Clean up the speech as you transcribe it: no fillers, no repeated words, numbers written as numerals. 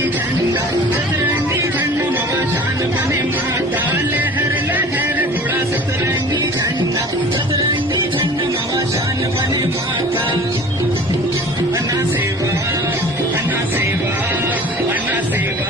सतरंगी झंडा मावा शान बने माता लहर लहर थोड़ा सतरंगी झंडा मावा शान बने माता अन्ना सेवा अन्ना सेवा अन्ना सेवा